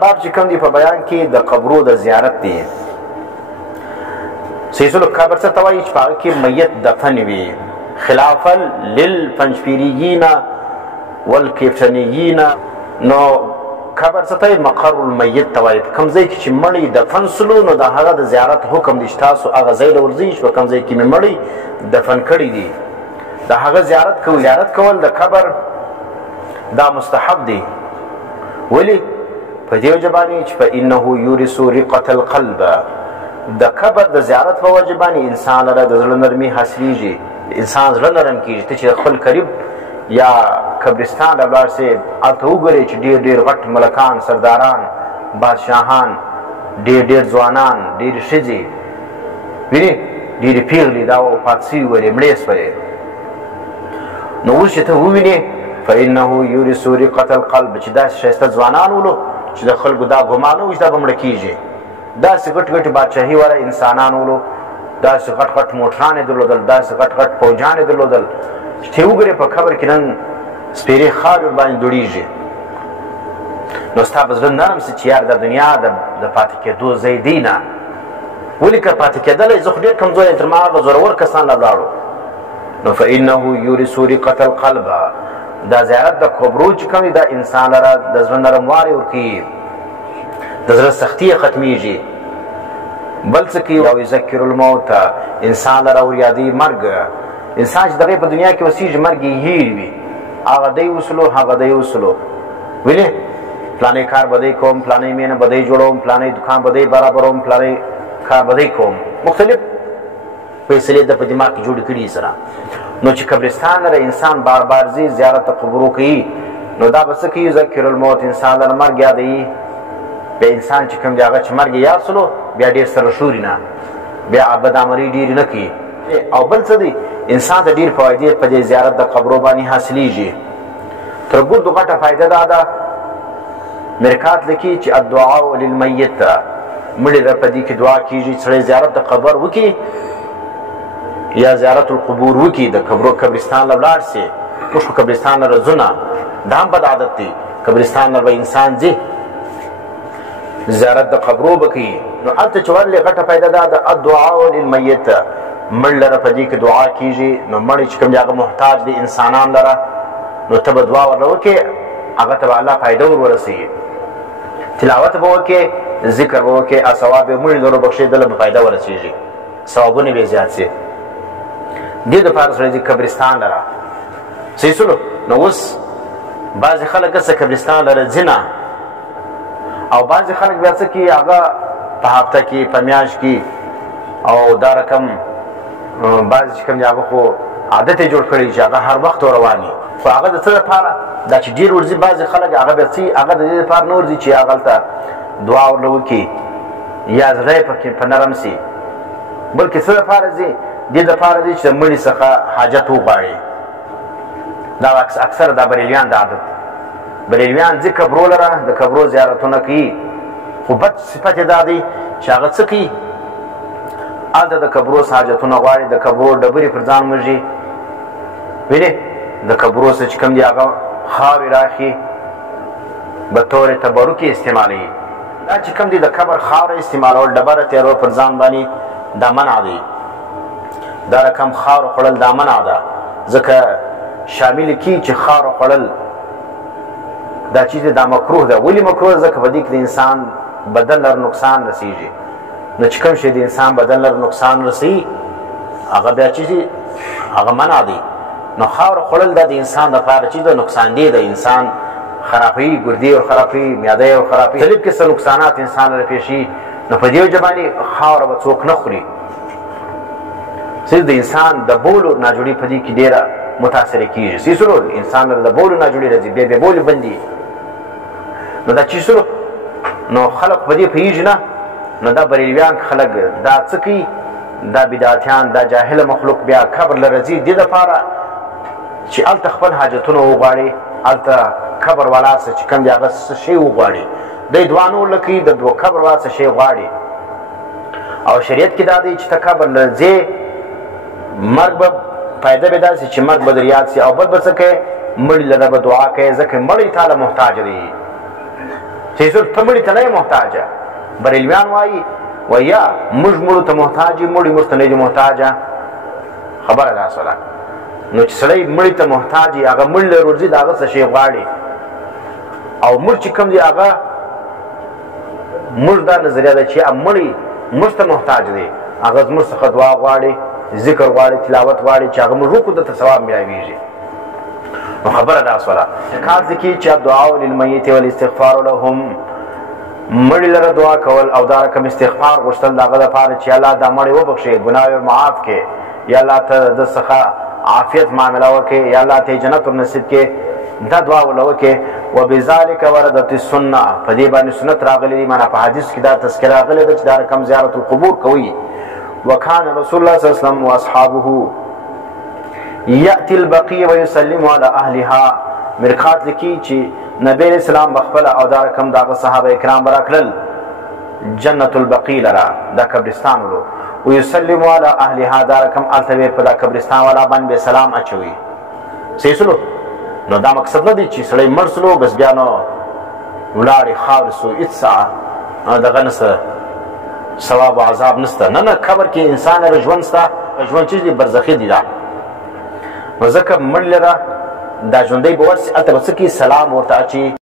باب چې کوم دی په بیان کې د قبرو د زیارت دی. سیسلو قبر څه ته وایي چې په هغه کې میت دفن وي، خلافا للپنجپیریین والکیفتنیین. نو قبر څه ته وایي؟ مقر المیت ته وایي. کوم ځای کې چې مړی دفن سلو نو د هغه د زیارت حکم دی چې تاسو هغه ځای ته ورځئ چې په کوم ځای کې مې مړی دفن کړی دی، د هغه زیارت کوئ. زیارت کول د قبر دا مستحب دی. ولی؟ په دې وجه باندې چې فإنه یورث رقة القلب، د قبر د زیارت په وجه باندې انسان لره د زړه نرمي حاصلېږي، انسان زړه نرم کېږي. ته چې خپل قریب یا قبرستان ته ولاړ سې، هلته وګورې چې ډېر ډېر غټ ملکان، سرداران، بادشاهان، ډېر ډېر ځوانان، ډېرې ښځې وینې، ډېرې پېغلې دا وفات سوي ولې مړې سولې. نو اوس چې ته ووینې فإنه یورث رقة القلب، چې داسې ښایسته ځوانان ولو چې د خلکو دا ګمان و چې دا به مړه کېږي، داسې غټ غټ بادشاهي والا انسانان ولو، داسې غټ غټ موټران یې درلودل، داسې غټ غټ فوجان یې درلودل چې ته وګورې په قبر کې نن سپېرې خاورې ورباندې دوړېږي. نو ستا په زړه نرم سي چې یار د دنیا د پاتې کېدو ځای دی نه. ولې که پاتې کېدلی زه خو ډېر کمزوری یم، تر ما هغه زورور کسان له ولاړو. نو فإنه یورث رقة القلب، دا زیارت د قبرو چې کوم دی دا انسان لره د زړه نرموالی ورکوي، د زړه سختي یې ختمېږي. بل څه کوي؟ او یذکر الموت، انسان لره وریادوي مرګ. انسان چې دغه په دنیا کې اوسېږي مرګ یې هېر وي، هغه دی وسلو هغه دی وسلو، وینې پلانې کار به دی کوم، پلانې مینه به دی جوړوم، پلانې دکان به دی برابروم، پلانې کار به دی کوم، مختلف فیصلې د په دماغ کې جوړې کړي سره. نو چې قبرستان لره انسان بار بار ځي زیارت د قبرو کوي، نو دا به څه کوي؟ یذکر الموت، انسان لره مرګ یادوي. بیا انسان چې کوم دی هغه چې مرګ یې یاد سلو بیا ډېر سره شوري نه، بیا بدعملي ډېرې نه کوي. او بل څه دی؟ انسان ته ډېر فایدې په دې زیارت د قبرو باندې حاصلېږي. تر ګردو غټه فایده دا ده، مرکات لیکي چې الدعاء للمیت، مړي ته په دې کې دعا کېږي. سړی زیارت د قبر وکړي یا زیارت القبور وکړي، د قبرستان له ولاړ سي. موږ خو قبرستان لره ځو نه، دا هم بد عادت دی. قبرستان لره به انسان ځي زیارت د قبرو به کوي. نو هلته چې ولې غټه فایده دا ده الدعاء للمیت، مړ لره په دې کې دعا کېږي. نو مړی چې کوم دی هغه محتاج دی انسانان لره، نو ته به دعا ورله وکړې، هغه ته به الله فایده ورسوي. تلاوت به وکړې، ذکر به وکړې، او ثواب به مړي لرو بخښېدله به فایده ورسېږي، ثوابونه به یې زیات سي. دې دپاره سړی ځي قبرستان لره. صحیح سلو. نو اوس بعضې خلک هسه قبرستان لره ځي نه، او بعضې خلک بیا څه کوي؟ هغه په هفته کې، په میاشت کې، او دا رقم بعضې چې کوم دی هغه خو عادت یې جوړ کړی چې هغه هر وخت روان وي. خو هغه د څه دپاره؟ دا چې ډېر ورځي بعضې خلک هغه بیا څه هغه د دې دپاره نه ورځي چې هغه هلته دعا ورله وکړي یا زړه یې پکې په نرم سي، بلکې څه دپاره ځي؟ دې دپاره ځي چې د مړي څخه حاجت وغواړي. دا اکثر دا بریلیان د عادت، بریلیان ځي قبرو لره، د قبرو زیارتونه کوي. خو بد صفت یې دا دی چې هغه څه کوي؟ هلته د قبرو حاجتونه غواړي، د قبرو ډبرې پر ځان مږي، وینې د قبرو څه چې کوم دی هغه خاورې راخي به طور تبرک یې استعمالوي. دا چې کوم دی د قبر خاوره استعمالول، ډبره تېرول پر ځان باندې، دا منع دی. دا رقم خاوره خوړل دا منع ده، ځکه شامل کی چې خاوره خوړل دا چیز دا مکروه ده. ولې مکروه ده؟ ځکه په دې کې د انسان بدن لر نقصان رسیږي. نو چې کوم شی د انسان بدن لر نقصان رسي هغه بیا چې هغه منع دی. نو خاوره خوړل دا د انسان دپاره چې د نقصان دی، د انسان خرابوي، ګردې ور خرابوي، معده یې ور خرابوي، مختلف قسم نقصانات انسان لره پیښي. نو په دې وجه باندې خاوره به څوک نه خوري. صرف د انسان د بولو ناجوړي په دې کې ډېره متاثره کېږي. صحیح سلو. انسان لره د بولو ناجوړي راځي، بیا بیا بولې بندي. نو دا چې سلو، نو خلق په دې پوهېږي نه. نو دا بریلویان خلق دا څه کوي؟ دا بدعتیان، دا جاهله مخلوق بیا قبر لره ځي دې دپاره چې هلته خپل حاجتونه وغواړي، هلته قبر والا څه چې کوم دی هغه څه شی وغواړي. دی دعا نه ورله کوي، د قبر والا څه شی غواړي. او شریعت کې دا دی چې ته قبر لره ځې، مرګ به فایده به داسې چې مرګ به در یاد سي. او بل به څه کوې؟ مړي لره به دعا کوې، ځکه مړی تاله محتاج دی. چې ته مړي ته نه یې محتاجه. بریلویان وایي ویا موږ مړو ته محتاج یو، مړي موږ ته نه دي محتاجه. خبره دا شوله. نو چې سړی مړي ته محتاج وي هغه مړ له روزي د هغه څه شی غواړي، او مړ چې کوم دی هغه موږ دا نظریه ده چې مړی موږ ته محتاج دی، هغه زموږ څخه دعا غواړي، ذکر غواړي، تلاوت غواړي چې هغه موږ وکړو دته ثواب میلاویږي. نو خبره دا شوله کار ذکي چې دعا للمیت والاستغفار لهم، مړي لره دعا کول او دا رقم استغفار غوښتل د هغه دپاره چې الله دا مړی وبخښي، ګناه یې معاف کړي، یا الله ته د څخه عافیت معامله وکړي، یا الله ته جنت ورنصیب کړي، دا دعا ورله وکړي. وبذلک وردت السنه، په دې باندې سنت راغلی دی، معنا په حدیث کې دا تذکره راغلی ده چې دا رقم زیارت القبور کوي. وکان رسول الله صلی الله علیه وسلم واصحابه یأتی البقیع ویسلم علی اهلها. مرقات لیکي چې نبی علیہ السلام بخپل او دا رقم داغه صحابه کرام براکلل جنت البقیع لرا دا قبرستان ولو، ویسلم علی اهلها دا رقم التوی په دا قبرستان والا باندې سلام اچوي. سیسلو نو دا مقصد نه دی چې سړی مړ سلو بس بیا نو ولاړې خاورې سو هېڅ دغه نسته ثواب و عذاب نسته. نه نه، قبر کې انسان لره ژوند سته، ژوند چې دی برزخي دی. دا نو ځکه مړ لره دا ژوندی به ورسي هلته به څه کي سلام ورته اچي،